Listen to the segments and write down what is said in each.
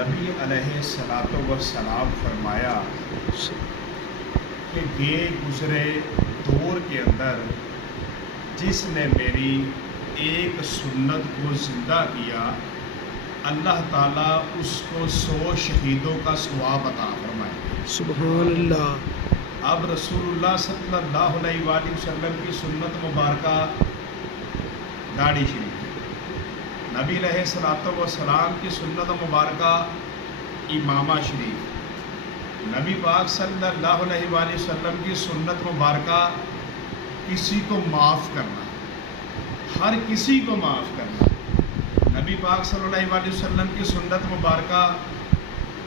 नबी अलैहिस्सलातु वस्सलाम फरमाया कि गए गुज़रे दौर के अंदर जिसने मेरी एक सुन्नत को ज़िंदा किया, अल्लाह ताला उसको 100 शहीदों का सवाब अता फरमाए। सुभान अल्लाह। अब रसूलुल्लाह सल्लल्लाहु अलैहि वसल्लम की सुन्नत मुबारका दाढ़ी शरीफ, नबी अलैहिस्सलातु वस्सलाम की सुन्नत मुबारका इमामा शरीफ, नबी पाक सल्लल्लाहु अलैहि वसल्लम की सुन्नत मुबारका किसी को माफ़ करना, हर किसी को माफ़ करना। नबी पाक सल्लल्लाहु अलैहि वसल्लम की सुन्नत मुबारका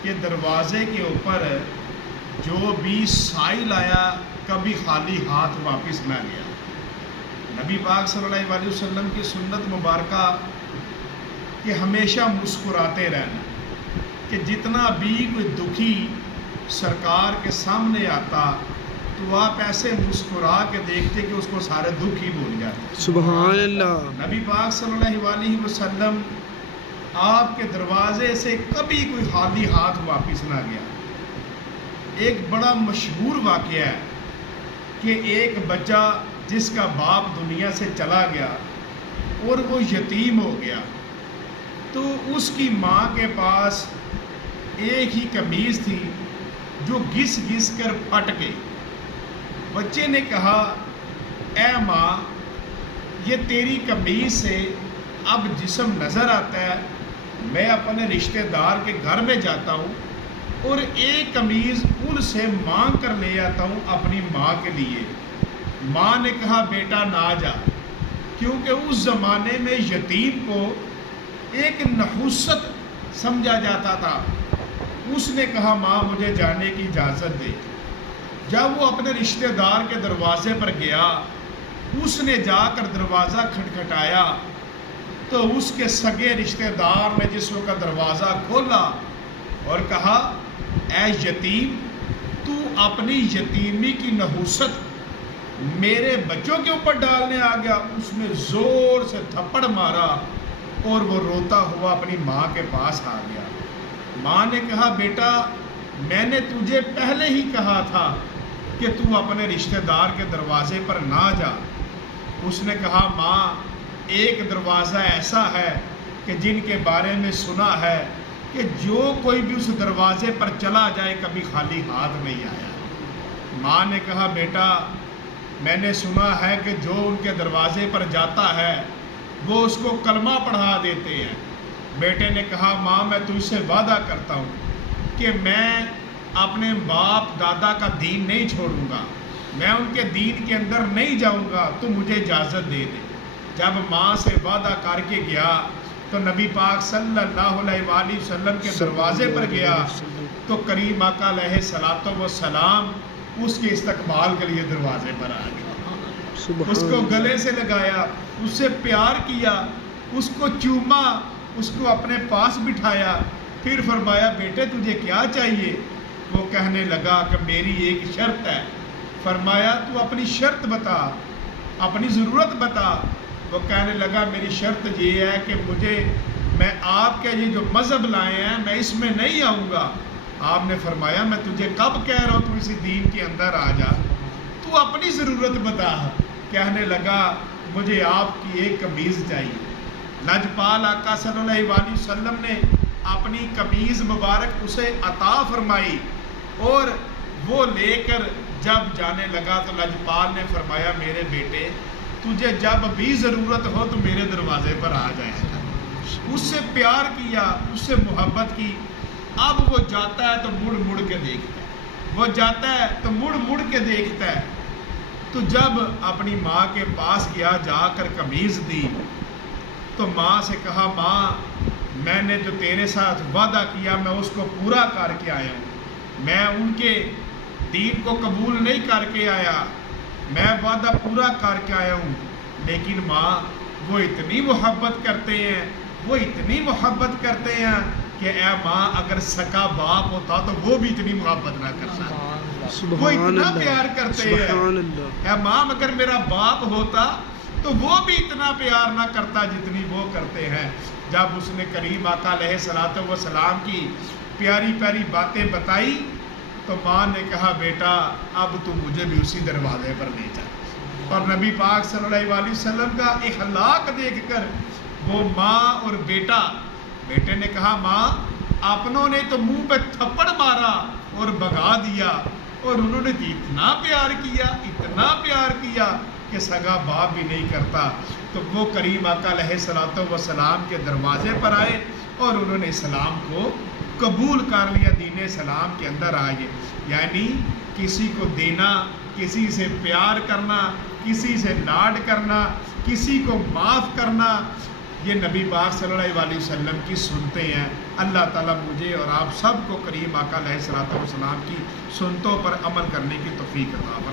के दरवाज़े के ऊपर जो भी साइल आया कभी खाली हाथ वापस ना गया। नबी पाक सल्लल्लाहु अलैहि वसल्लम की सुन्नत मुबारका कि हमेशा मुस्कुराते रहना, कि जितना भी कोई दुखी सरकार के सामने आता तो आप ऐसे मुस्कुरा के देखते कि उसको सारे दुख ही भूल जाते। सुभान अल्लाह। नबी पाक सल्लल्लाहु अलैहि वसल्लम आपके दरवाजे से कभी कोई खाली हाथ वापस ना गया। एक बड़ा मशहूर वाक़या है कि एक बच्चा जिसका बाप दुनिया से चला गया और वो यतीम हो गया, तो उसकी माँ के पास एक ही कमीज़ थी जो घिस घिस कर फट गई। बच्चे ने कहा, ऐ माँ, ये तेरी कमीज़ से अब जिस्म नज़र आता है, मैं अपने रिश्तेदार के घर में जाता हूँ और एक कमीज़ उनसे मांग कर ले आता हूँ अपनी माँ के लिए। माँ ने कहा, बेटा ना जा, क्योंकि उस ज़माने में यतीम को एक नहुसत समझा जाता था। उसने कहा, माँ मुझे जाने की इजाज़त दे। जब वो अपने रिश्तेदार के दरवाजे पर गया, उसने जाकर दरवाज़ा खटखटाया तो उसके सगे रिश्तेदार ने जिस वक्त दरवाज़ा खोला और कहा, ऐ यतीम, तू अपनी यतीमी की नहुसत मेरे बच्चों के ऊपर डालने आ गया। उसने ज़ोर से थप्पड़ मारा और वो रोता हुआ अपनी माँ के पास आ गया। माँ ने कहा, बेटा मैंने तुझे पहले ही कहा था कि तू अपने रिश्तेदार के दरवाजे पर ना जा। उसने कहा, माँ एक दरवाज़ा ऐसा है कि जिनके बारे में सुना है कि जो कोई भी उस दरवाजे पर चला जाए कभी खाली हाथ नहीं आया। माँ ने कहा, बेटा मैंने सुना है कि जो उनके दरवाजे पर जाता है वो उसको कलमा पढ़ा देते हैं। बेटे ने कहा, माँ मैं तुझसे वादा करता हूँ कि मैं अपने बाप दादा का दीन नहीं छोड़ूंगा, मैं उनके दीन के अंदर नहीं जाऊंगा, तो मुझे इजाज़त दे दे। जब माँ से वादा करके गया तो नबी पाक सल्लल्लाहु अलैहि वसल्लम के दरवाजे पर गया तो करीम आका अलैहिस्सलातु वस्सलाम उसके इस्तकबाल के लिए दरवाजे पर आ गया। उसको गले से लगाया, उससे प्यार किया, उसको चूमा, उसको अपने पास बिठाया, फिर फरमाया, बेटे तुझे क्या चाहिए? वो कहने लगा कि मेरी एक शर्त है। फरमाया, तू अपनी शर्त बता, अपनी ज़रूरत बता। वो कहने लगा, मेरी शर्त ये है कि मैं आपके ये जो मज़हब लाए हैं मैं इसमें नहीं आऊँगा। आपने फरमाया, मैं तुझे कब कह रहा हूँ तू इसी दीन के अंदर आ जा, तू अपनी ज़रूरत बता। कहने लगा, मुझे आपकी एक कमीज़ चाहिए। लजपाल आका सल्लल्लाहु अलैहि वसल्लम ने अपनी कमीज़ मुबारक उसे अता फरमाई और वो लेकर जब जाने लगा तो लजपाल ने फरमाया, मेरे बेटे तुझे जब भी ज़रूरत हो तो मेरे दरवाजे पर आ जाएगा। उससे प्यार किया, उससे मोहब्बत की। अब वो जाता है तो मुड़ मुड़ के देखता है, वो जाता है तो मुड़ मुड़ के देखता है। तो जब अपनी माँ के पास गया, जाकर कमीज़ दी तो माँ से कहा, माँ मैंने जो तेरे साथ वादा किया मैं उसको पूरा करके आया हूँ, मैं उनके दीन को कबूल नहीं करके आया, मैं वादा पूरा करके आया हूँ। लेकिन माँ वो इतनी मोहब्बत करते हैं, वो इतनी मोहब्बत करते हैं कि ए माँ अगर सका बाप होता तो वो भी इतनी मोहब्बत ना करता। वो इतना प्यार करते हैं। ए माँ अगर मेरा बाप होता तो वो भी इतना प्यार ना करता जितनी वो करते हैं। جب اس نے کریم آقا علیہ الصلوۃ والسلام کی پیاری پیاری باتیں بتائی تو ماں نے کہا بیٹا اب تو مجھے بھی اسی دروازے پر لے جا. اور نبی پاک صلی اللہ علیہ وسلم کا اخلاق دیکھ کر وہ ماں اور بیٹے نے کہا ماں اپنوں نے تو منہ پہ تھپڑ مارا اور بھگا دیا اور انہوں نے تو اتنا پیار کیا کہ سگا باپ بھی نہیں کرتا. تو وہ کریم آقا علیہ الصلوۃ والسلام کے دروازے پر آئے اور انہوں نے اسلام کو قبول کر لیا, دین اسلام کے اندر آئے. یعنی کسی کو دینا, کسی سے پیار کرنا, کسی سے لاڈ کرنا, کسی کو معاف کرنا, یہ نبی پاک صلی اللہ علیہ وسلم کی سنتے ہیں. اللہ تعالیٰ مجھے اور آپ سب کو کریم آقا علیہ الصلوۃ والسلام کی سنتوں پر عمل کرنے کی توفیق عطا فرمائے.